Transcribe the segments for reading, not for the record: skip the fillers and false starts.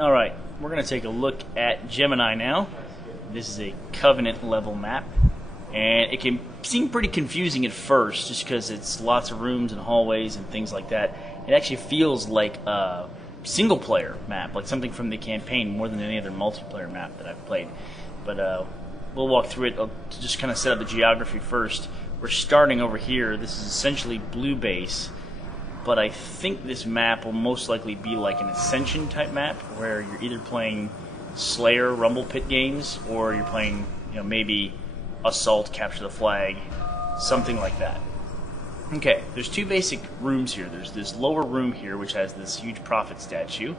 Alright, we're going to take a look at Gemini now. This is a Covenant level map, and it can seem pretty confusing at first just because it's lots of rooms and hallways and things like that. It actually feels like a single player map, like something from the campaign more than any other multiplayer map that I've played. But we'll walk through it. I'll just kind of set up the geography first. We're starting over here. This is essentially blue base. But I think this map will most likely be like an Ascension type map where you're either playing Slayer, Rumble Pit games, or you're playing, maybe Assault, Capture the Flag, something like that. Okay, there's two basic rooms here. There's this lower room here, which has this huge prophet statue,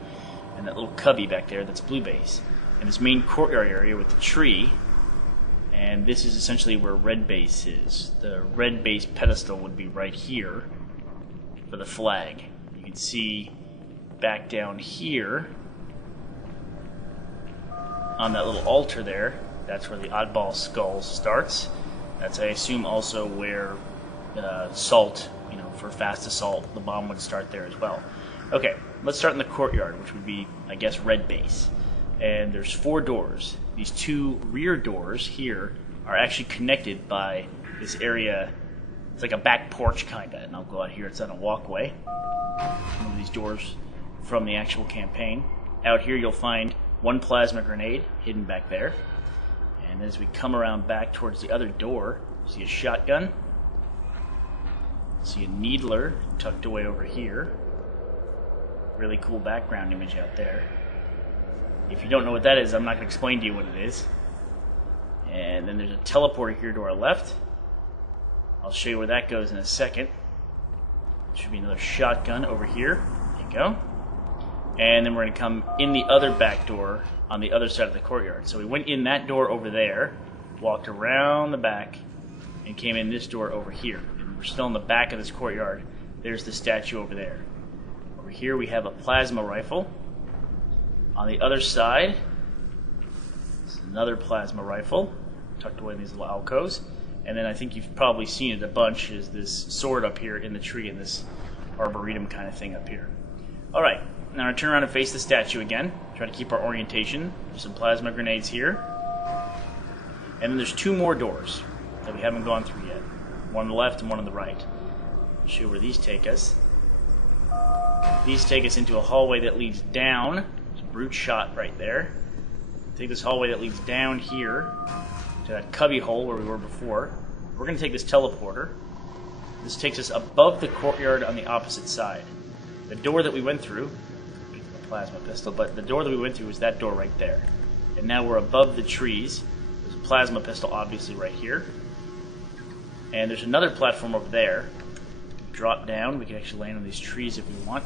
and that little cubby back there that's blue base, and this main courtyard area with the tree, and this is essentially where red base is. The red base pedestal would be right here for the flag. You can see back down here on that little altar there, that's where the oddball skull starts. That's, I assume, also where Salt, for fast assault, the bomb would start there as well. Okay, let's start in the courtyard, which would be, I guess, red base. And there's 4 doors. These 2 rear doors here are actually connected by this area. It's like a back porch kinda, and I'll go out here. It's on a walkway. One of these doors from the actual campaign. Out here you'll find 1 plasma grenade hidden back there. And as we come around back towards the other door, see a shotgun. See a needler tucked away over here. Really cool background image out there. If you don't know what that is, I'm not going to explain to you what it is. And then there's a teleporter here to our left. I'll show you where that goes in a second. Should be another shotgun over here. There you go. And then we're going to come in the other back door on the other side of the courtyard. So we went in that door over there, walked around the back, and came in this door over here. And we're still in the back of this courtyard. There's the statue over there. Over here we have a plasma rifle. On the other side, there's another plasma rifle tucked away in these little alcoves. And then I think you've probably seen it a bunch, is this sword up here in the tree and this arboretum kind of thing up here. Alright, now I turn around and face the statue again. Try to keep our orientation. There's some plasma grenades here. And then there's 2 more doors that we haven't gone through yet. One on the left and one on the right. I'll show you where these take us. These take us into a hallway that leads down. There's a brute shot right there. Take this hallway that leads down here to that cubby hole where we were before. We're going to take this teleporter. This takes us above the courtyard on the opposite side. The door that we went through, the plasma pistol, but the door that we went through was that door right there. And now we're above the trees. There's a plasma pistol obviously right here. And there's another platform over there. Drop down. We can actually land on these trees if we want.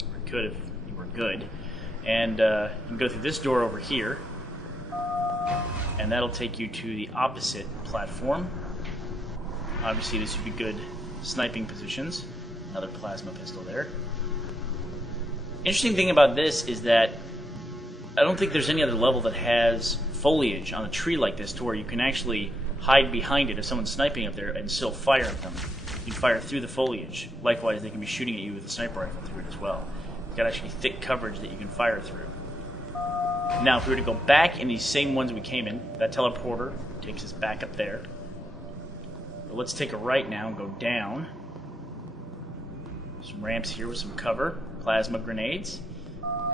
We could if we were good. And you can go through this door over here. And that'll take you to the opposite platform. Obviously this would be good sniping positions. Another plasma pistol there. Interesting thing about this is that I don't think there's any other level that has foliage on a tree like this to where you can actually hide behind it if someone's sniping up there and still fire at them. You can fire through the foliage. Likewise, they can be shooting at you with a sniper rifle through it as well. It's got actually thick coverage that you can fire through. Now, if we were to go back in these same ones we came in, that teleporter takes us back up there. But let's take a right now and go down. Some ramps here with some cover. Plasma grenades.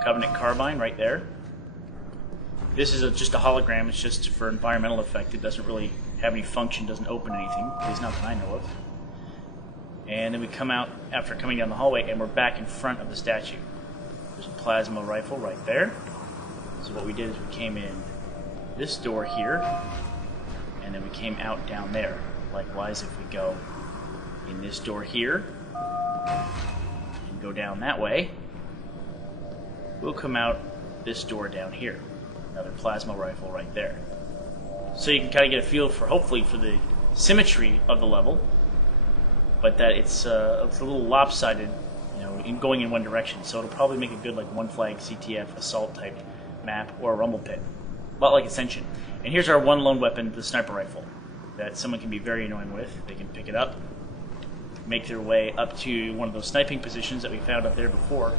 Covenant carbine right there. This is just a hologram. It's just for environmental effect. It doesn't really have any function, doesn't open anything, at least not that I know of. And then we come out after coming down the hallway, and we're back in front of the statue. There's a plasma rifle right there. So what we did is we came in this door here, and then we came out down there. Likewise, if we go in this door here, and go down that way, we'll come out this door down here. Another plasma rifle right there. So you can kind of get a feel for, hopefully, for the symmetry of the level, but that it's a little lopsided, in going in one direction. So it'll probably make a good like one flag CTF assault type map or a rumble pit, a lot like Ascension. And here's our one lone weapon, the sniper rifle, that someone can be very annoying with. They can pick it up, make their way up to one of those sniping positions that we found up there before,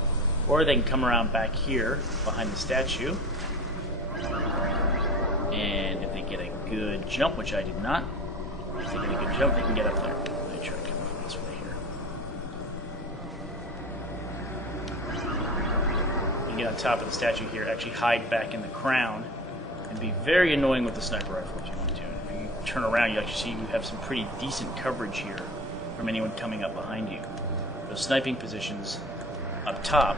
Or they can come around back here behind the statue. And if they get a good jump, which I did not, if they get a good jump, they can get up there. Let me try to come from this way here. You get on top of the statue here, actually hide back in the crown, and be very annoying with the sniper rifle if you want to. If you turn around, you actually see you have some pretty decent coverage here from anyone coming up behind you. Those sniping positions up top,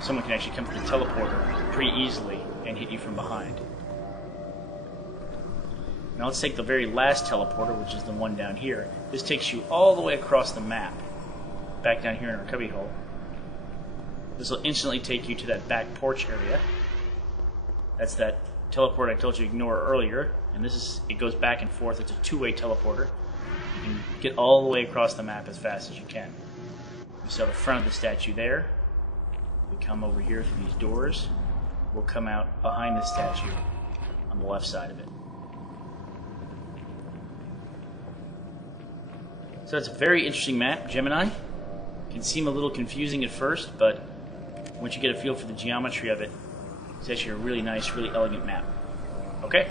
someone can actually come to the teleporter pretty easily and hit you from behind. Now let's take the very last teleporter, which is the one down here. This takes you all the way across the map, back down here in our cubby hole. This will instantly take you to that back porch area. That's that teleport I told you to ignore earlier, and this is, it goes back and forth. It's a two-way teleporter. You can get all the way across the map as fast as you can. You saw the front of the statue there. We come over here through these doors. We'll come out behind the statue on the left side of it. So that's a very interesting map, Gemini. It can seem a little confusing at first, but once you get a feel for the geometry of it, it's actually a really nice, really elegant map. Okay?